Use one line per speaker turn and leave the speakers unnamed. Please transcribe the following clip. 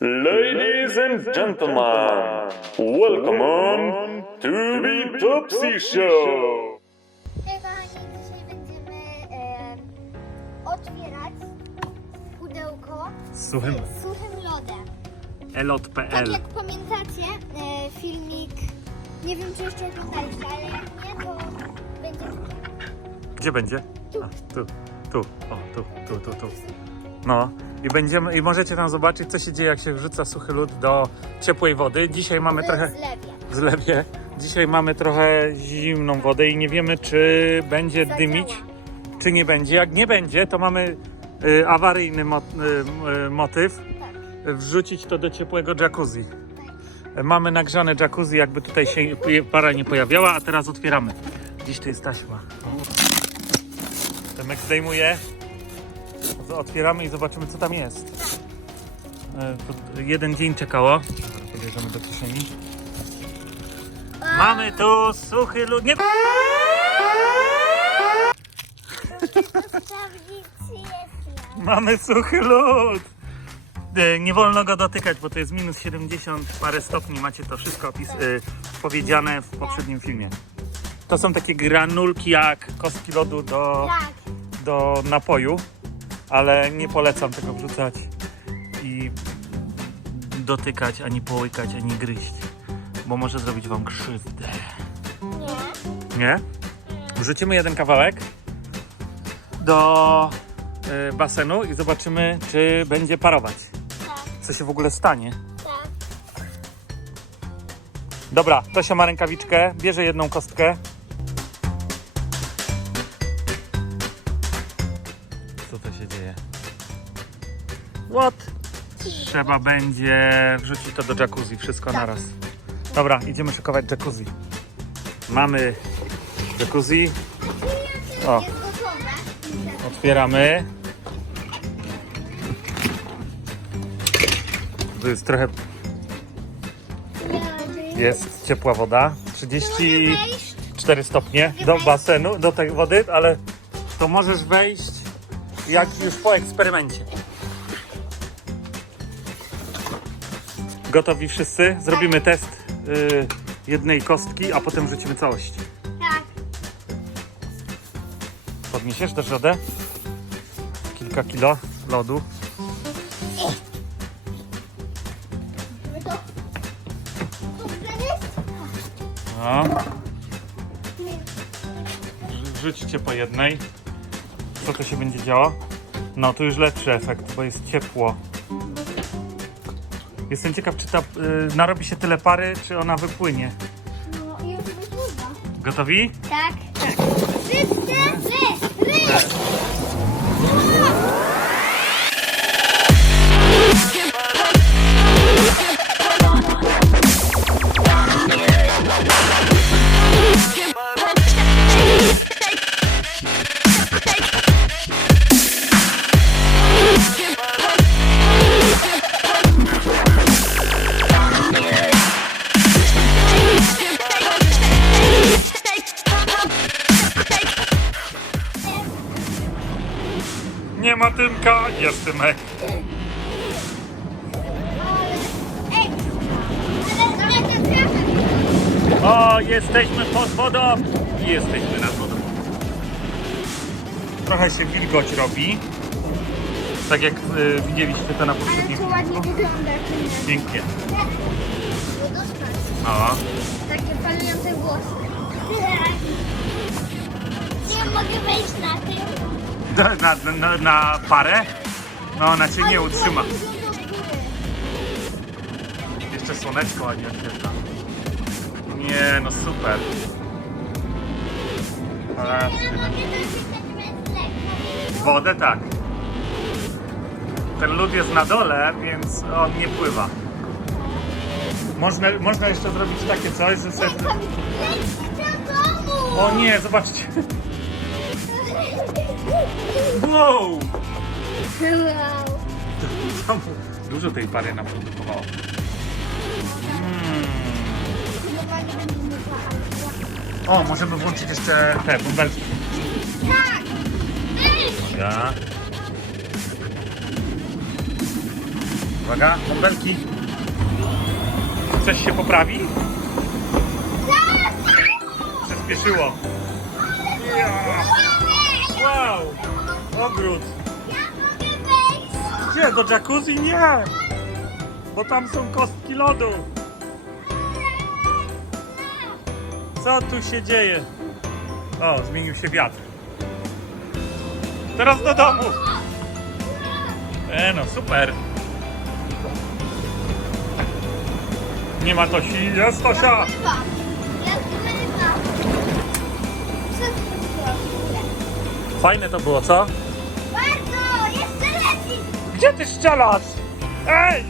Ladies and gentlemen, welcome on to the Topsy Show.
Hej kochani, dzisiaj będziemy em, otwierać pudełko
Z suchym
z suchym lodem. Tak
elot.pl.
jak pamiętacie, e, filmik, nie wiem czy jeszcze oglądaliście, ale jak nie, to będzie
Gdzie będzie?
Tu.
A, tu, tu, o, tu, tu, tu, tu. No i będziemy, i możecie tam zobaczyć, co się dzieje, jak się wrzuca suchy lód do ciepłej wody. Dzisiaj mamy
w
trochę
zlewie.
w zlewie. Dzisiaj mamy trochę zimną wodę i nie wiemy, czy będzie
Zadziała.
dymić, czy nie będzie. Jak nie będzie, to mamy y, awaryjny mo, y, y, motyw.
Tak.
wrzucić to do ciepłego jacuzzi. Mamy nagrzane jacuzzi, jakby tutaj się para nie pojawiała, a teraz otwieramy. Dziś to jest taśma. Temek zdejmuje. Otwieramy i zobaczymy, co tam jest. E, Jeden dzień czekało. Dobra, Podejdziemy do kieszeni. Mamy tu suchy lód. Nie... Mamy suchy lód. E, Nie wolno go dotykać, bo to jest minus 70 parę stopni. Macie to wszystko opis, e, powiedziane w poprzednim filmie. To są takie granulki jak kostki lodu do,
Tak.
do napoju, ale nie polecam tego wrzucać i dotykać, ani połykać, ani gryźć, bo może zrobić wam krzywdę.
Nie.
Nie? Wrzucimy jeden kawałek do y, basenu i zobaczymy, czy będzie parować.
Tak.
Co się w ogóle stanie.
Tak.
Dobra, Tosia ma rękawiczkę, bierze jedną kostkę. Co to się dzieje? What? Trzeba będzie wrzucić to do jacuzzi, wszystko naraz. Dobra, idziemy szykować jacuzzi. Mamy jacuzzi. O, otwieramy. Tu jest trochę, jest ciepła woda. 34 stopnie do basenu, do tej wody, ale to możesz wejść jak już po eksperymencie. Gotowi wszyscy? Zrobimy test y, jednej kostki, a potem rzucimy całość.
Tak.
Podniesiesz też wodę? Kilka kilo lodu. No. Wrzućcie po jednej. Co to się będzie działo? No, tu już lepszy efekt, bo jest ciepło. Jestem ciekaw, czy ta y, narobi się tyle pary, czy ona wypłynie.
No i już wypływa.
Gotowi?
Tak. Wszyscy ry, ry.
Nie ma tymka, jest tymek.
Ej. Ale, ale te trawy.
O, jesteśmy pod wodą i jesteśmy nad wodą. Trochę się wilgoć robi. Tak jak y, widzieliście to na
Ale
poprzednim
to ładnie
filmiku.
wygląda.
Pięknie.
Wodospad.
No.
Takie falujące włosy. Nie mogę wejść na tym.
Na, na, na, parę? No, ona cię nie utrzyma. Jeszcze słoneczko ładnie oświetla. Nie, no super. Wodę tak. Ten lód jest na dole, więc on nie pływa. Można, można jeszcze zrobić takie coś, że sobie... O nie, zobaczcie. Wow!
Wow.
Dużo tej pary nam produkowało.
Normalnie płakać.
O, możemy włączyć jeszcze te bąbelki.
Tak! Ej!
Ja. Uwaga, bąbelki. Coś się poprawi? Przyspieszyło. Ja. Wow! Ogród.
Ja mogę wejść!
Gdzie? Do jacuzzi? Nie! Bo tam są kostki lodu. Co tu się dzieje? O, zmienił się wiatr. Teraz do domu. E no, super. Nie ma Tosi, jest Tosia. Fajne to było, co?
Bardzo! Jeszcze lepiej!
Gdzie ty strzelasz? Ej!